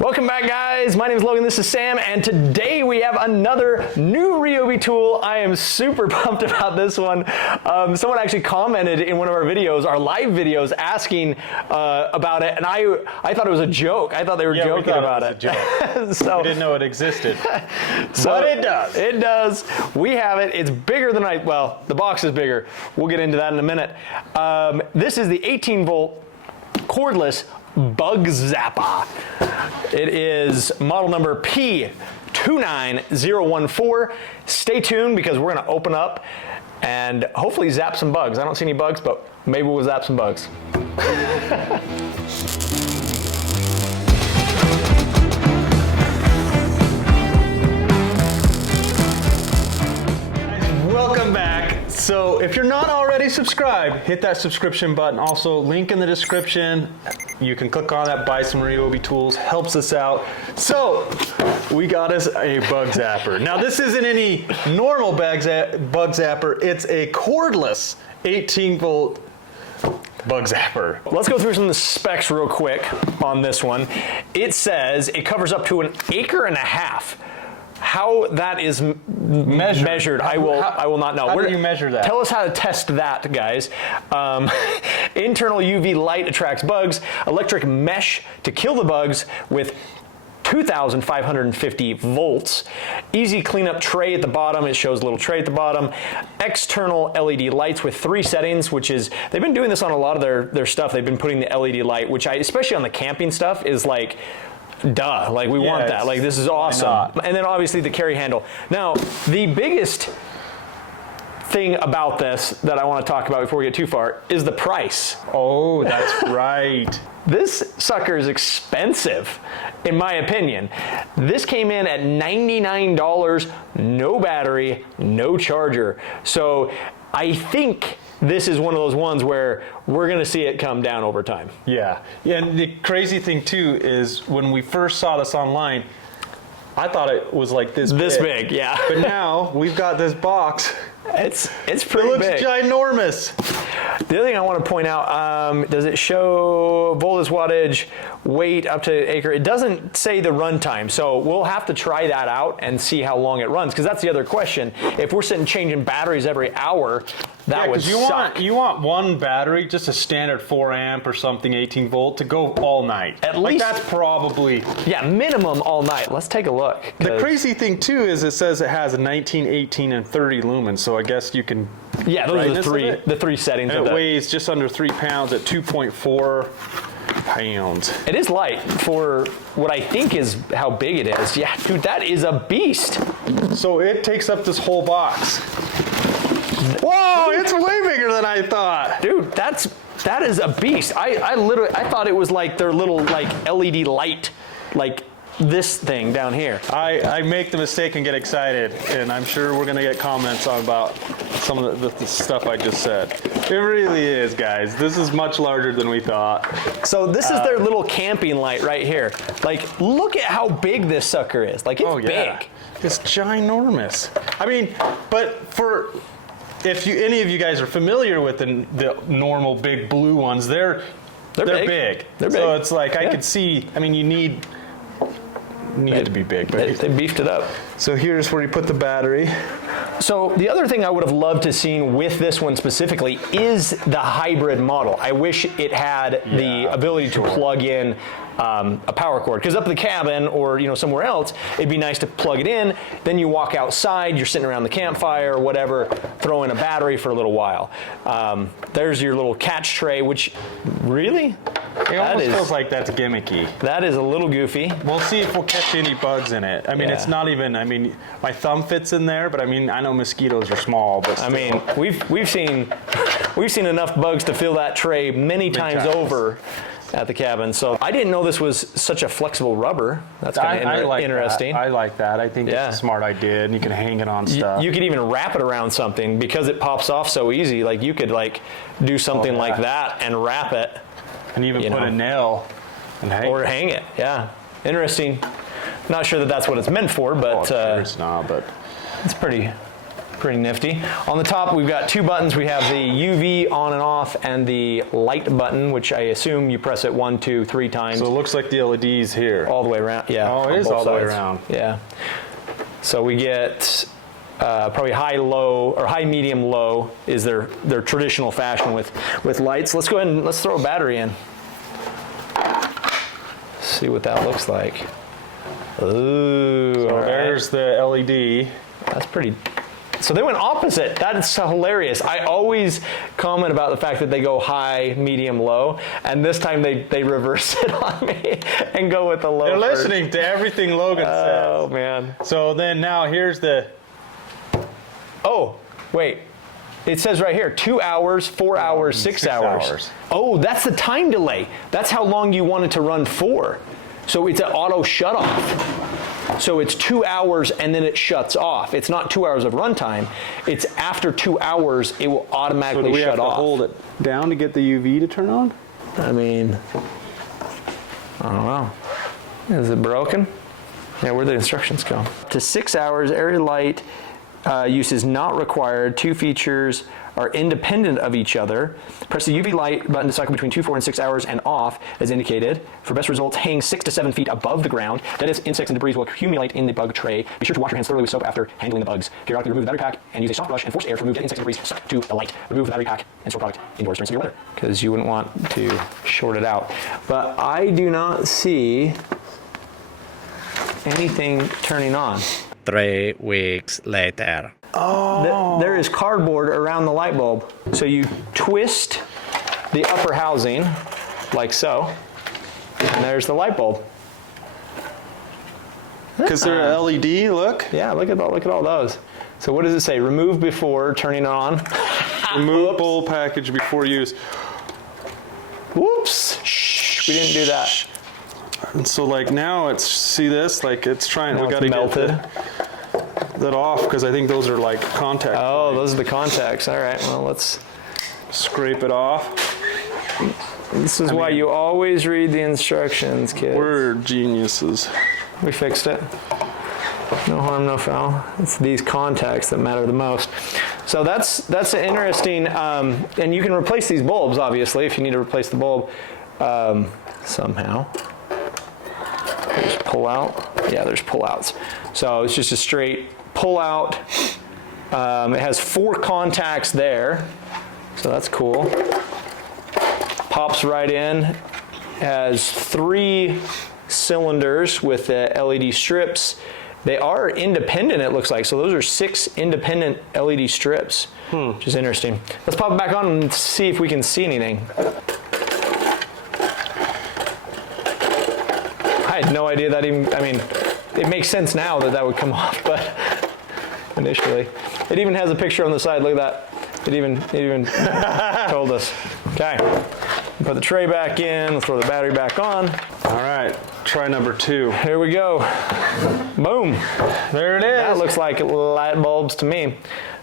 Welcome back, guys. My name is Logan, this is Sam, and today we have another new Ryobi tool. I am super pumped about this one. Someone actually commented in one of our videos, our live videos, asking about it, and I thought it was a joke. I thought they were joking about it. So, we didn't know it existed. But it does. It does. We have it. It's bigger than well, the box is bigger. We'll get into that in a minute. This is the 18-volt cordless Bug Zapper. It is model number P29014. Stay tuned because we're going to open up and hopefully zap some bugs. I don't see any bugs, but maybe we'll zap some bugs. Welcome back. So if you're not already subscribed, hit that subscription button. Also, link in the description. You can click on that, buy some Ryobi tools, helps us out. So we got us a bug zapper. Now this isn't any normal bug zapper, it's a cordless 18-volt bug zapper. Let's go through some of the specs real quick on this one. It says it covers up to 1.5 acres. How that is measured, I will not know. How do you measure that? Tell us how to test that, guys. Internal UV light attracts bugs. Electric mesh to kill the bugs with 2,550 volts. Easy cleanup tray at the bottom. It shows a little tray at the bottom. External LED lights with 3 settings, which is, they've been doing this on a lot of their stuff. They've been putting the LED light, which especially on the camping stuff, is like, duh, like we want that. Like this is awesome. And then obviously the carry handle. Now, the biggest thing about this that I want to talk about before we get too far is the price. Oh, that's right. This sucker is expensive, in my opinion. This came in at $99, no battery, no charger. So I think this is one of those ones where we're going to see it come down over time. Yeah, and the crazy thing too is when we first saw this online, I thought it was like this big, yeah. But now we've got this box. It's pretty big. It looks ginormous. The other thing I want to point out, does it show voltage, wattage, weight up to acre? It doesn't say the runtime, so we'll have to try that out and see how long it runs, because that's the other question. If we're sitting changing batteries every hour, that would suck. You want one battery, just a standard 4 amp or something, 18 volt, to go all night. At least that's probably... Yeah, minimum all night. Let's take a look. The crazy thing too is it says it has a 19, 18, and 30 lumens, so I guess you can... Yeah, those are the three settings. And it weighs just under 3 pounds at 2.4 pounds. It is light for what I think is how big it is. Yeah, dude, that is a beast. So it takes up this whole box. Whoa, it's way bigger than I thought. Dude, that is a beast. I thought it was like their little like LED light, like this thing down here. I make the mistake and get excited, and I'm sure we're gonna get comments about some of the stuff I just said. It really is, guys. This is much larger than we thought. So this is their little camping light right here. Like, look at how big this sucker is. Like, it's big. It's ginormous. I mean, but if any of you guys are familiar with the normal big blue ones, they're big. They're big. So it's like I could see. I mean, you need it to be big. But they beefed it up. So here's where you put the battery. So the other thing I would have loved to seen with this one specifically is the hybrid model. I wish it had the ability to plug in a power cord, because up in the cabin or somewhere else, it'd be nice to plug it in. Then you walk outside, you're sitting around the campfire or whatever, throw in a battery for a little while. There's your little catch tray, which really, it almost feels like that's gimmicky. That is a little goofy. We'll see if we'll catch any bugs in it. I mean, it's not even. I mean, my thumb fits in there, but I mean, I know mosquitoes are small, but still. I mean, we've seen enough bugs to fill that tray many times over at the cabin. So I didn't know this was such a flexible rubber. That's kind of interesting. I like that. I think it's a smart idea, and you can hang it on stuff. You could even wrap it around something because it pops off so easy. Like you could do something like that and wrap it. And even put a nail and hang it. Yeah, interesting. Not sure that that's what it's meant for, but sure it's not. But it's pretty pretty nifty. On the top, we've got 2 buttons. We have the UV on and off and the light button, which I assume you press it 1, 2, 3 times. So it looks like the LED's here. All the way around, yeah. Oh, it is all the way around. Yeah. So we get probably high, low, or high, medium, low is their traditional fashion with lights. Let's go ahead and let's throw a battery in. See what that looks like. Ooh, So right. there's the LED. That's pretty. So they went opposite. That's hilarious. I always comment about the fact that they go high, medium, low, and this time they reverse it on me and go with the low. They're first. listening to everything Logan says. Oh man. So then now here's the. Oh, wait. It says right here, 2 hours, 4 hours, 6 hours. Oh, that's the time delay. That's how long you want it to run for. So it's an auto shut off. So it's 2 hours and then it shuts off. It's not 2 hours of runtime. It's after 2 hours, it will automatically we shut have to off. hold it down to get the UV to turn on? I mean, I don't know. Is it broken? Yeah, where'd the instructions go? To 6 hours, area light use is not required. 2 features are independent of each other. Press the UV light button to cycle between 2, 4, and 6 hours and off, as indicated. For best results, hang 6 to 7 feet above the ground. That is, insects and debris will accumulate in the bug tray. Be sure to wash your hands thoroughly with soap after handling the bugs. Periodically remove the battery pack and use a soft brush and force air to remove dead insects and debris stuck to the light. Remove the battery pack and store product indoors during severe weather, because you wouldn't want to short it out. But I do not see anything turning on. 3 weeks later. There is cardboard around the light bulb. So you twist the upper housing like so, and there's the light bulb. Because they're LED, look. Yeah, look at all those. So what does it say? Remove before turning on. Remove bulb package before use. Whoops! Shh, we didn't do that. And so like now it's, see this? Like it's trying, Now we it's gotta melted. get that off because I think those are like contact. Oh, those are the contacts. All right, well let's. Scrape it off. This is why you always read the instructions, kids. We're geniuses. We fixed it. No harm, no foul. It's these contacts that matter the most. So that's an interesting, and you can replace these bulbs, obviously, if you need to replace the bulb somehow. There's pull out. Yeah, there's pull outs. So it's just a straight pull out. It has 4 contacts there, so that's cool. Pops right in. Has 3 cylinders with the LED strips. They are independent, it looks like. So those are 6 independent LED strips, which is interesting. Let's pop it back on and see if we can see anything. I had no idea that even, I mean, it makes sense now that that would come off, but initially. It even has a picture on the side, look at that. It even told us. Okay, put the tray back in, throw the battery back on. All right, try number 2. Here we go. Boom. There it is. That looks like light bulbs to me.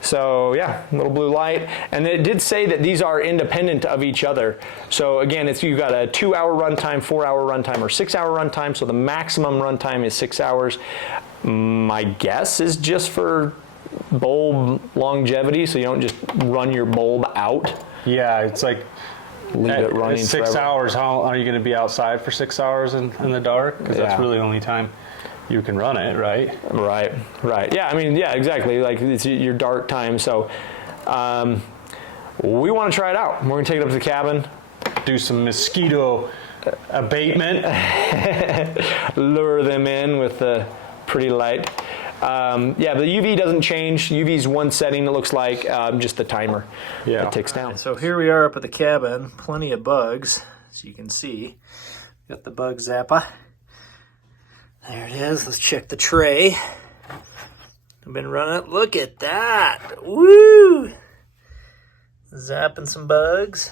So yeah, little blue light. And it did say that these are independent of each other. So again, it's you've got a 2-hour runtime, 4-hour runtime, or 6-hour runtime. So the maximum runtime is 6 hours. My guess is just for bulb longevity, so you don't just run your bulb out. Yeah, it's like Leave it running at 6 forever. hours. How are you going to be outside for 6 hours in the dark? Because that's Yeah. really the only time you can run it, right? Right. Yeah, I mean, yeah, exactly. Like it's your dark time. So we want to try it out. We're going to take it up to the cabin. Do some mosquito abatement. Lure them in with the pretty light. Yeah, the UV doesn't change. UV's one setting, it looks like, just the timer that ticks down. So here we are up at the cabin, plenty of bugs, as you can see. Got the bug zapper. There it is. Let's check the tray. I've been running it. Look at that. Woo! Zapping some bugs.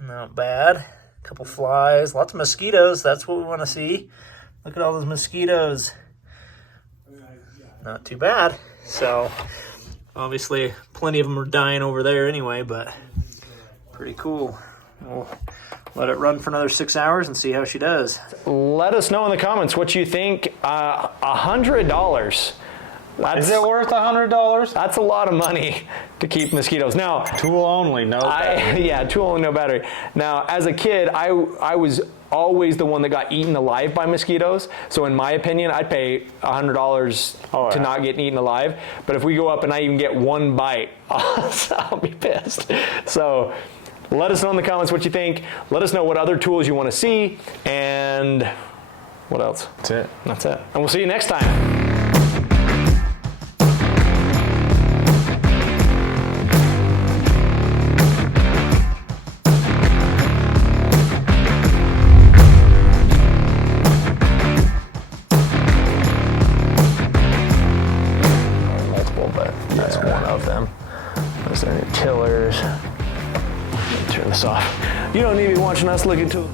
Not bad. A couple flies. Lots of mosquitoes. That's what we want to see. Look at all those mosquitoes. Not too bad. So, obviously, plenty of them are dying over there anyway, but pretty cool. We'll let it run for another 6 hours and see how she does. Let us know in the comments what you think. $100 Is it worth $100? That's a lot of money to keep mosquitoes. Now, Tool only, no battery. yeah, tool only, no battery. Now, as a kid, I was always the one that got eaten alive by mosquitoes. So in my opinion, I'd pay $100 to not get eaten alive. But if we go up and I even get one bite, I'll be pissed. So let us know in the comments what you think. Let us know what other tools you want to see. And what else? That's it. That's it. And we'll see you next time. That's one of them. Is there any tillers? Turn this off. You don't need to be watching us look into